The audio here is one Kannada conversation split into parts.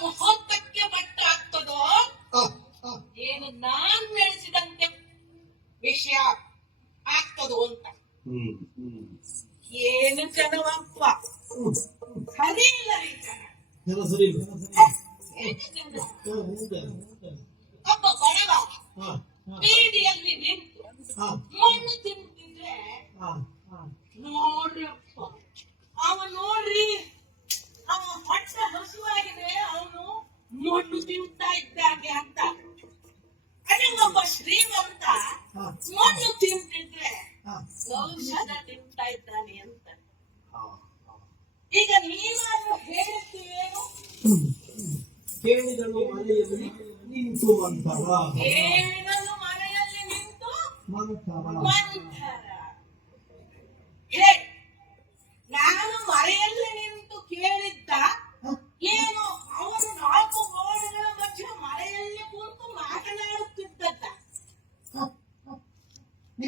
ಮುಹೂರ್ತಕ್ಕೆ ಬಟ್ಟ ಆಗ್ತದೋ? ಏನು ನಾನ್ ನಡೆಸಿದಂತೆ ವಿಷಯ ಆಗ್ತದೋ ಅಂತ. ಏನು ಜನವಪ್ಪ? ಸರಿ ಇಲ್ಲ? ಒಬ್ಬ ಬಡವ ಬೀದಿಯಲ್ಲಿ ನಿಂತು ಮಣ್ಣು ತಿಂತಿದ್ರೆ ಮಣ್ಣು ತಿಂತಾ ಇದ್ದಾಗೆ ಅಂತ. ಒಬ್ಬ ಶ್ರೀಮಂತ ಮಣ್ಣು ತಿಂತಿದ್ರೆ ಔಷಧ ತಿಂತಾ ಇದ್ದಾನೆ ಅಂತ. ಈಗ ನೀನು ಹೇಳುತ್ತೇನು ಕೇಳಿದಳು ಮನೆಯಲ್ಲಿ ನಿಂತು ಮಂಥರ ಕೇಳಿದಳು ಮನೆಯಲ್ಲಿ ನಿಂತು ಮಂಥರ ಮಂಥರ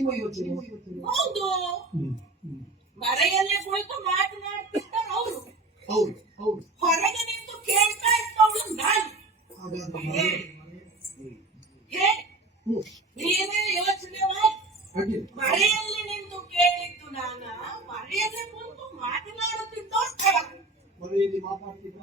ನಿಮ್ಮ ಯೋಚನೆ ಹೌದು. ಮರೆಯಲ್ಲೇ ಕುಳಿತು ಮಾತನಾಡುತ್ತಿದ್ದ ಅವರು. ಹೌದು ಹೌದು. ಹೊರಗೆ ನಿಂತು ಕೇಳ್ತಾ ಇದ್ದವಳು ನಾನು. ಯೋಚನೆ. ಮರೆಯಲ್ಲಿ ನಿಂತು ಕೇಳಿದ್ದು ನಾನ? ಮರೆಯಲ್ಲಿ ಕುಳಿತು ಮಾತನಾಡುತ್ತಿದ್ದೋ ಮರೆಯಲ್ಲಿ ಮಾತಾಡ್ತಿದ್ದ.